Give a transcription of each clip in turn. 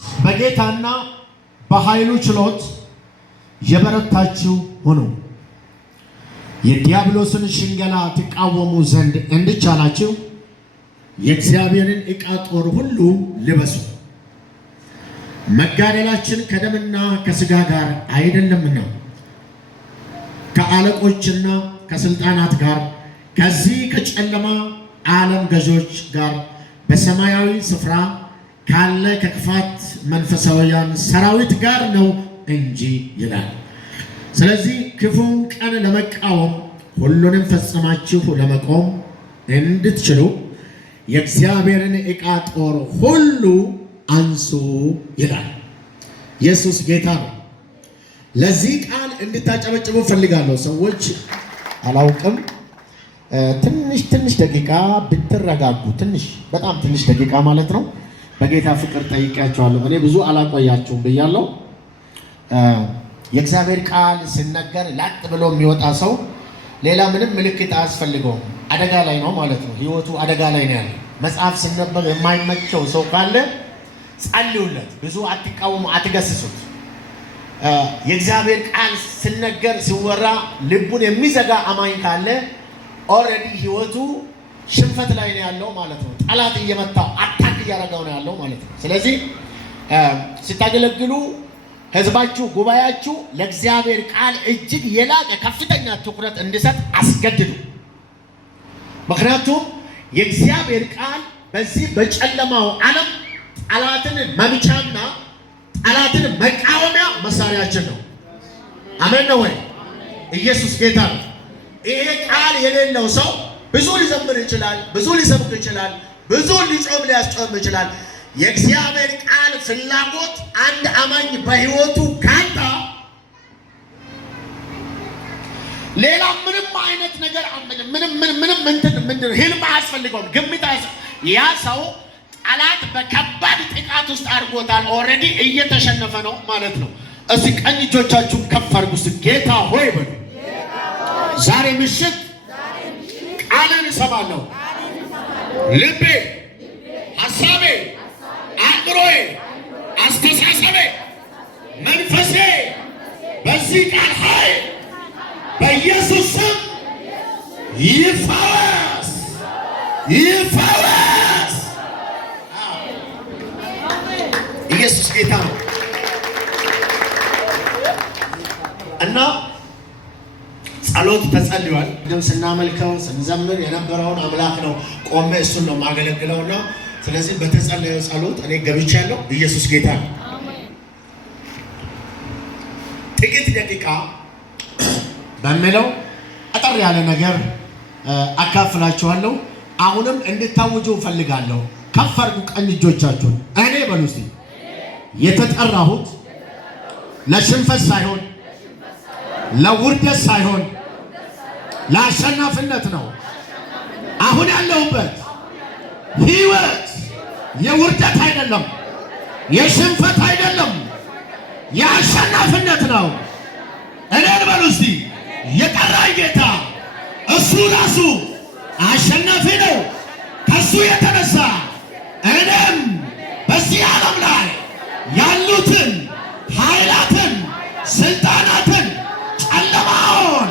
በጌታና በኃይሉ ችሎት የበረታችሁ ሁኑ። የዲያብሎስን ሽንገላ ትቃወሙ ዘንድ እንዲቻላችሁ የእግዚአብሔርን ዕቃ ጦር ሁሉ ልበሱ። መጋደላችን ከደምና ከሥጋ ጋር አይደለምና ከአለቆችና ከስልጣናት ጋር ከዚህ ከጨለማ ዓለም ገዦች ጋር በሰማያዊ ስፍራ ካለ ከክፋት መንፈሳውያን ሰራዊት ጋር ነው እንጂ ይላል። ስለዚህ ክፉን ቀን ለመቃወም ሁሉንም ፈጽማችሁ ለመቆም እንድትችሉ የእግዚአብሔርን ዕቃ ጦር ሁሉ አንሱ ይላል። ኢየሱስ ጌታ ነው። ለዚህ ቃል እንድታጨበጭቡ ፈልጋለሁ። ሰዎች አላውቅም፣ ትንሽ ደቂቃ ብትረጋጉ፣ በጣም ትንሽ ደቂቃ ማለት ነው። በጌታ ፍቅር ጠይቄያቸዋለሁ። እኔ ብዙ አላቆያችሁም ብያለሁ። የእግዚአብሔር ቃል ሲነገር ላጥ ብሎ የሚወጣ ሰው ሌላ ምንም ምልክት አያስፈልገውም። አደጋ ላይ ነው ማለት ነው። ህይወቱ አደጋ ላይ ነው ያለው። መጽሐፍ ሲነበብ የማይመቸው ሰው ካለ ጸልዩለት። ብዙ አትቃወሙ፣ አትገስጹት። የእግዚአብሔር ቃል ሲነገር ሲወራ ልቡን የሚዘጋ አማኝ ካለ ኦልሬዲ ህይወቱ ሽንፈት ላይ ነው ያለው ማለት ነው። ጠላት እየመታው አታክ እያደረገው ነው ያለው ማለት ነው። ስለዚህ ስታገለግሉ ህዝባችሁ፣ ጉባኤያችሁ ለእግዚአብሔር ቃል እጅግ የላቀ ከፍተኛ ትኩረት እንዲሰጥ አስገድዱ። ምክንያቱም የእግዚአብሔር ቃል በዚህ በጨለማው ዓለም ጠላትን መምቻና ጠላትን መቃወሚያ መሳሪያችን ነው። አሜን ነው ወይ? ኢየሱስ ጌታ ነው። ይሄ ቃል የሌለው ሰው ብዙ ሊዘምር ይችላል፣ ብዙ ሊሰብክ ይችላል፣ ብዙ ሊጾም ሊያስጾም ይችላል። የእግዚአብሔር ቃል ፍላጎት አንድ አማኝ በህይወቱ ካጣ ሌላ ምንም አይነት ነገር ምንም ህልም አያስፈልገውም፣ ግምት ያ ሰው ጠላት በከባድ ጥቃት ውስጥ አድርጎታል። ኦልሬዲ እየተሸነፈ ነው ማለት ነው። እስኪ ቀኝ እጆቻችሁን ከፍ አድርጉ። ጌታ ሆይ በሉ። ዛሬ ምሽት ቃልን እሰማለሁ። ልቤ፣ ሐሳቤ፣ አእምሮዬ፣ አስተሳሰቤ፣ መንፈሴ በዚህ ቃል ኃይል በኢየሱስ ስም ይፈወስ፣ ይፈወስ። ኢየሱስ ጌታ ነው እና ጸሎት ተጸልሏል። ደም ስናመልከው ስንዘምር የነበረውን አምላክ ነው ቆሜ እሱን ነው ማገለግለውና ስለዚህ በተጸለየው ጸሎት እኔ ገብቻለሁ። ኢየሱስ ጌታ ነው። ጥቂት ደቂቃ በሚለው አጠር ያለ ነገር አካፍላችኋለሁ። አሁንም እንድታውጁ ፈልጋለሁ። ከፍ አድርጉ ቀኝ እጆቻችሁን። እኔ በሉ እስቲ የተጠራሁት ለሽንፈት ሳይሆን ለውርደት ሳይሆን ለአሸናፊነት ነው። አሁን ያለሁበት ህይወት የውርደት አይደለም፣ የሽንፈት አይደለም፣ የአሸናፊነት ነው። እኔን በሉ እስቲ የጠራኝ ጌታ እሱ ራሱ አሸናፊ ነው። ከሱ የተነሳ እኔም በዚህ ዓለም ላይ ያሉትን ኃይላትን፣ ስልጣናትን፣ ጨለማውን፣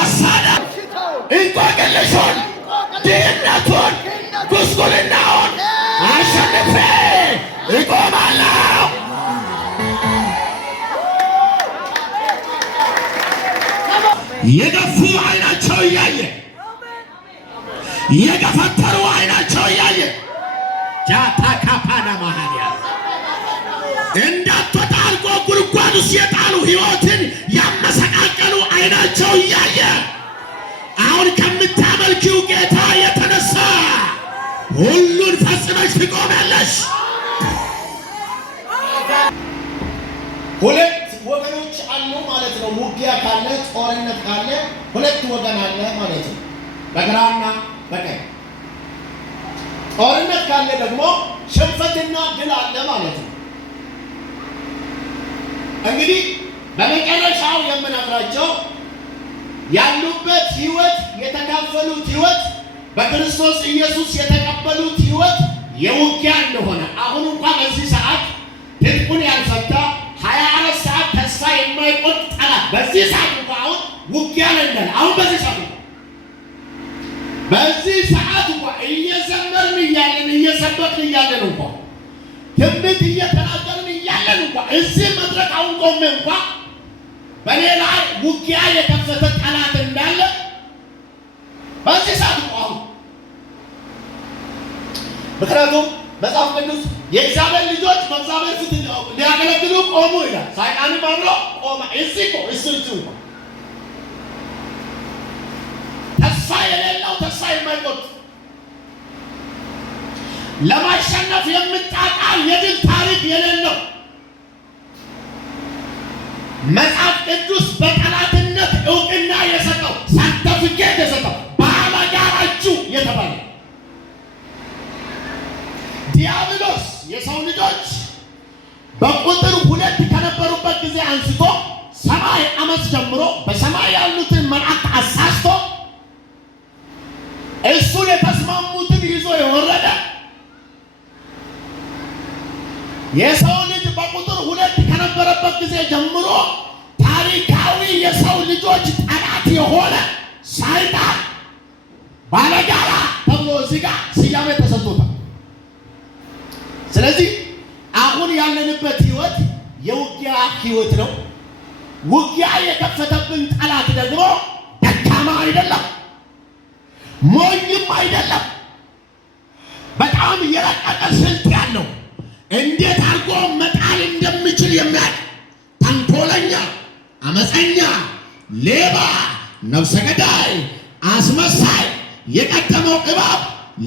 አሳዳ፣ እንቆቅልሹን፣ ድህነቱን፣ ጉስቁልናውን አሸንፌ እቆማለሁ። የገፉ አይናቸው እያየ የገፈተሩ አይናቸው እያየ ጃታካፓና ማሃዲያ እንዳትወጣ አልቆ ጉድጓድ ውስጥ የጣሉ ሕይወትን ያመሰቃቀሉ አይናቸው እያየ አሁን ከምታመልኪው ጌታ የተነሳ ሁሉን ፈጽመሽ ትቆማለሽ። ሁለት ወገኖች አሉ ማለት ነው። ውጊያ ካለ፣ ጦርነት ካለ ሁለት ወገን አለ ማለት ነው። በግራና በቀኝ ጦርነት ካለ ደግሞ ሽንፈትና ድል አለ ማለት ነው። እንግዲህ በመጨረሻው የምነግራቸው ያሉበት ህይወት፣ የተካፈሉት ህይወት፣ በክርስቶስ ኢየሱስ የተቀበሉት ህይወት የውጊያ እንደሆነ አሁን እንኳን በዚህ ሰዓት ድል የማይቆጥ ጠላት በዚህ ሰዓት እንኳን አሁን ውጊያ ላይ እንዳለ አሁን በዚህ ሰዓት እንኳን እየዘመርን እያለን እየሰበክን እያለን እንኳን ትንቢት እየተናገርን እያለን እንኳን እዚህ መድረክ አሁን ቆሜ እንኳን በሌላ ውጊያ የከፈተ ጠላት እንዳለ በዚህ ሰዓት እንኳን ምክንያቱም መጽሐፍ ቅዱስ የእግዚአብሔር ልጆች በእግዚአብሔር ፊት ሊያገለግሉ ቆሙ ይላል። ሰይጣንም አብሮ ቆመ። እዚህ ተስፋ የሌለው ተስፋ የማይቆርጥ ለማሸነፍ የምጣጣር የድል ታሪክ የሌለው መጽሐፍ ቅዱስ በጠላትነት እውቅና የሰጠው ሰርተፊኬት የሰጠው ባላጋራችሁ የተባለ ዲያብሎስ የሰው ልጆች በቁጥር 2 ከነበሩበት ጊዜ አንስቶ 70 ዓመት ጀምሮ በሰማይ ያሉትን መላእክት አሳስቶ እሱን የተስማሙትን ይዞ የወረደ የሰው ልጅ በቁጥር 2 ከነበረበት ጊዜ ጀምሮ ታሪካዊ የሰው ልጆች ጠላት የሆነ ሰይጣን ባለጋራ ተብሎ እዚህ ጋር ስያሜ ተሰጥቶታል። ስለዚህ አሁን ያለንበት ህይወት የውጊያ ህይወት ነው። ውጊያ የከፈተብን ጠላት ደግሞ ደካማ አይደለም፣ ሞኝም አይደለም። በጣም የረቀቀ ስልት ያለው እንዴት አድርጎ መጣል እንደሚችል የሚያውቅ ተንኮለኛ፣ አመፀኛ፣ ሌባ፣ ነፍሰ ገዳይ፣ አስመሳይ፣ የቀደመው እባብ፣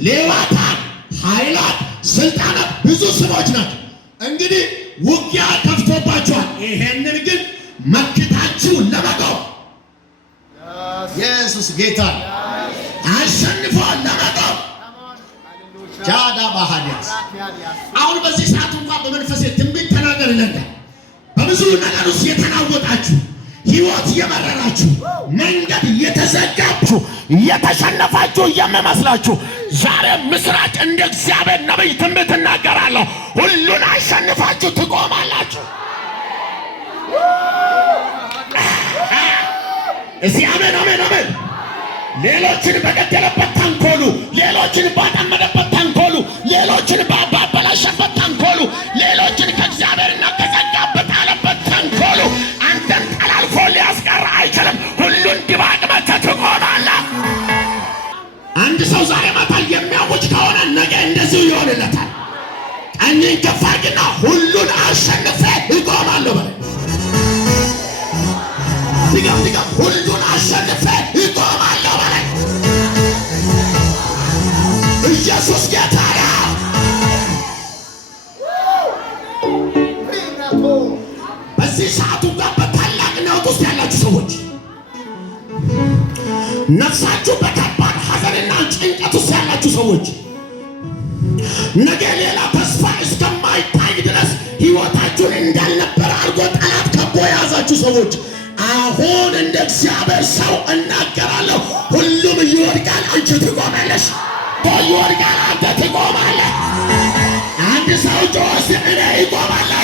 ሌዋታን፣ ኃይላት፣ ስልጣናት ብዙ ስሞች ናቸው። እንግዲህ ውጊያ ከፍቶባቸዋል። ይሄንን ግን መክታችሁ ለመቆም ኢየሱስ ጌታ አሸንፏል። ለመቆም ጃዳ ባህዲያስ አሁን በዚህ ሰዓት እንኳን በመንፈስ ትንቢት ተናገር ይለኛል። በብዙ ነገር ውስጥ የተናወጣችሁ ህይወት የመረራችሁ መንገድ የተዘጋችሁ የተሸነፋችሁ የሚመስላችሁ ዛሬ ምስራች እንደ እግዚአብሔር ነብይ ትንቢት እናገራለሁ። ሁሉን አሸንፋችሁ ትቆማላችሁ። እስኪ አሜን አሜን አሜን። ሌሎችን በገደለበት ተንኮሉ፣ ሌሎችን ባጠመደበት ተንኮሉ፣ ሌሎችን ባበላሸበት ተንኮሉ፣ ሌሎችን ከእግዚአብሔርና ከጸጋበት አለበት ተንኮሉ አንተን ጠላልፎ ሊያስቀር አይችልም። ሁሉን ድባቅ መተህ ትቆማለህ። አንድ ሰው ዛሬ ማታ የሚያውጅ ከሆነ ነገ እንደዚሁ ይሆንለታል። ቀኝን ከፍ አድርግና ሁሉን አሸንፌ እቆማለሁ በል። ድገም ሁሉን አሸንፌ እቆማለሁ በል። ኢየሱስ ጌታ ነው። በዚህ ሰዓቱ ጋር በታላቅ ነውጥ ውስጥ ያላችሁ ሰዎች ነፍሳችሁ በከባድ ሐዘንና ጭንቀት ውስጥ ያላችሁ ሰዎች ነገ ሌላ ተስፋ እስከማይታይ ድረስ ሕይወታችሁን እንዳልነበረ አድርጎ ጠላት ከቦ የያዛችሁ ሰዎች አሁን እንደ እግዚአብሔር ሰው እናገራለሁ። ሁሉም ይወድቃል፣ አንቺ ትቆማለሽ። ይወድቃል፣ አንተ ትቆማለህ። አንድ ሰው ጮስ እኔ ይቆማለሁ።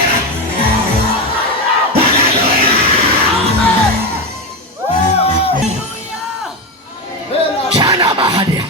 ሻና ማሃዲያ